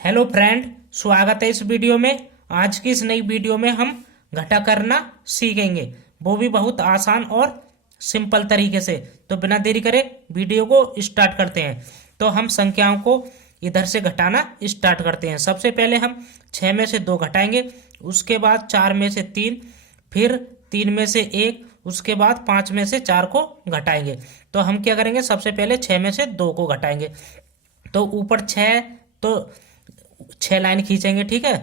Hello friend, स्वागत है इस वीडियो में। आज की इस नई वीडियो में हम घटा करना सीखेंगे, वो भी बहुत आसान और सिंपल तरीके से। तो बिना देरी करे वीडियो को स्टार्ट करते हैं। तो हम संख्याओं को इधर से घटाना स्टार्ट करते हैं। सबसे पहले हम 6 में से 2 घटाएंगे, उसके बाद 4 में से 3, फिर 3 में से 1, उसके बाद 5 में से 4 को घटाएंगे। तो हम क्या करेंगे, सबसे पहले 6 में से 2 को घटाएंगे। तो ऊपर 6, तो 6 लाइन खींचेंगे, ठीक है।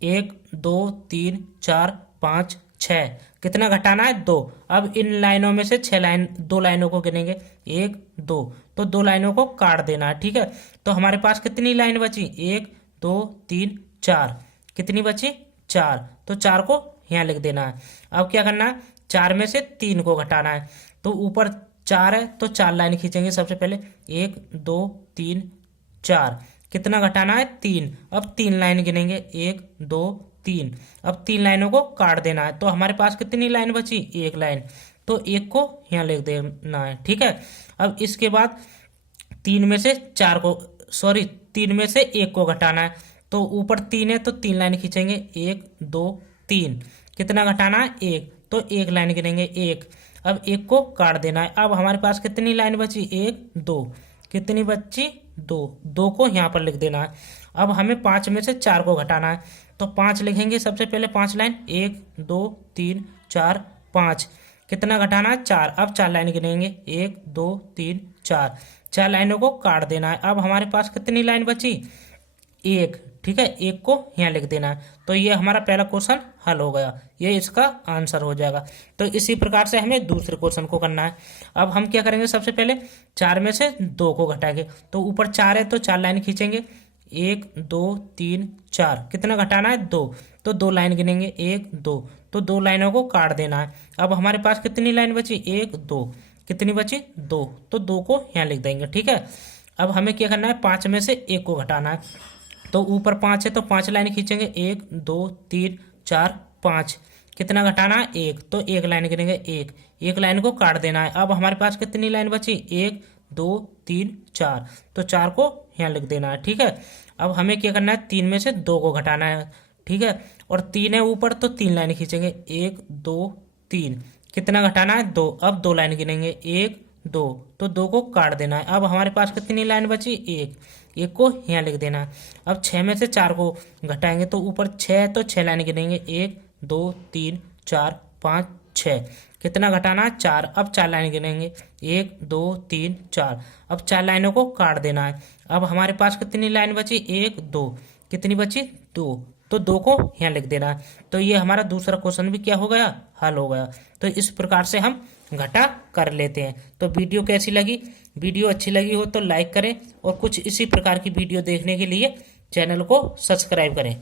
1 2 3 4 5 6। कितना घटाना है? 2। अब इन लाइनों में से 2 लाइनों को गिनेंगे, 1 2। तो 2 लाइनों को काट देना है, ठीक है। तो हमारे पास कितनी लाइन बची? 1 2 3 4। कितनी बची? 4। तो 4 को यहाँ लिख देना है। अब क्या करना है, 4 में से 3 को घटाना है। तो ऊपर 4 है, तो 4 लाइन खींचेंगे सबसे पहले, 1 2 3 4। कितना घटाना है? 3। अब 3 लाइन गिनेंगे, 1 2 3। अब 3 लाइनों को काट देना है। तो हमारे पास कितनी लाइन बची? 1 लाइन। तो 1 को यहाँ लिख देना है, ठीक है। अब इसके बाद 3 में से 4 को, सॉरी 3 में से 1 को घटाना है। तो ऊपर 3 है, तो 3 लाइन खींचेंगे, 1 2 3। कितना घटाना है? 1। तो 1 लाइन गिनेंगे, 1। अब 1 को काट देना है। अब हमारे पास कितनी लाइन बची? 1 2। कितनी बची? 2। 2 को यहाँ पर लिख देना है। अब हमें 5 में से 4 को घटाना है। तो 5 लिखेंगे सबसे पहले, 5 लाइन, 1 2 3 4 5। कितना घटाना है? 4। अब 4 लाइन गिनेंगे, 1 2 3 4। 4 लाइनों को काट देना है। अब हमारे पास कितनी लाइन बची? 1, ठीक है। 1 को यहाँ लिख देना है। तो ये हमारा पहला क्वेश्चन हल हो गया, ये इसका आंसर हो जाएगा। तो इसी प्रकार से हमें दूसरे क्वेश्चन को करना है। अब हम क्या करेंगे, सबसे पहले 4 में से 2 को घटाएंगे। तो ऊपर 4 है, तो 4 लाइन खींचेंगे, 1 2 3 4। कितना घटाना है? 2। तो 2 लाइन गिनेंगे, 1 2। तो 2 लाइनों को काट देना है। अब हमारे पास कितनी लाइन बची? 1 2। कितनी बची? 2। तो 2 को यहाँ लिख देंगे, ठीक है। अब हमें क्या करना है, 5 में से 1 को घटाना है। तो ऊपर 5 है, तो 5 लाइन खींचेंगे, 1 2 3 4 5। कितना घटाना है? 1। तो 1 लाइन गिनेंगे, 1। 1 लाइन को काट देना है। अब हमारे पास कितनी लाइन बची? 1 2 3 4। तो 4 को यहाँ लिख देना है, ठीक है। अब हमें क्या करना है, 3 में से 2 को घटाना है, ठीक है। और 3 है ऊपर, तो 3 लाइन खींचेंगे, 1 2 3। कितना घटाना है? 2। अब 2 लाइन गिनेंगे, 1 2। तो 2 को काट देना है। अब हमारे पास कितनी लाइन बची? 1। 1 को यहाँ लिख देना है। अब 6 में से 4 को घटाएंगे। तो ऊपर 6 है, तो 6 लाइन गिनेंगे, 1 2 3 4 5 6। कितना घटाना है? 4। अब 4 लाइन गिनेंगे, 1 2 3 4। अब 4 लाइनों को काट देना है। अब हमारे पास कितनी लाइन बची? 1 2। कितनी बची? 2। तो 2 को यहाँ लिख देना है। तो ये हमारा दूसरा क्वेश्चन भी क्या हो गया? हल हो गया। तो इस प्रकार से हम घटा कर लेते हैं। तो वीडियो कैसी लगी? वीडियो अच्छी लगी हो तो लाइक करें, और कुछ इसी प्रकार की वीडियो देखने के लिए चैनल को सब्सक्राइब करें।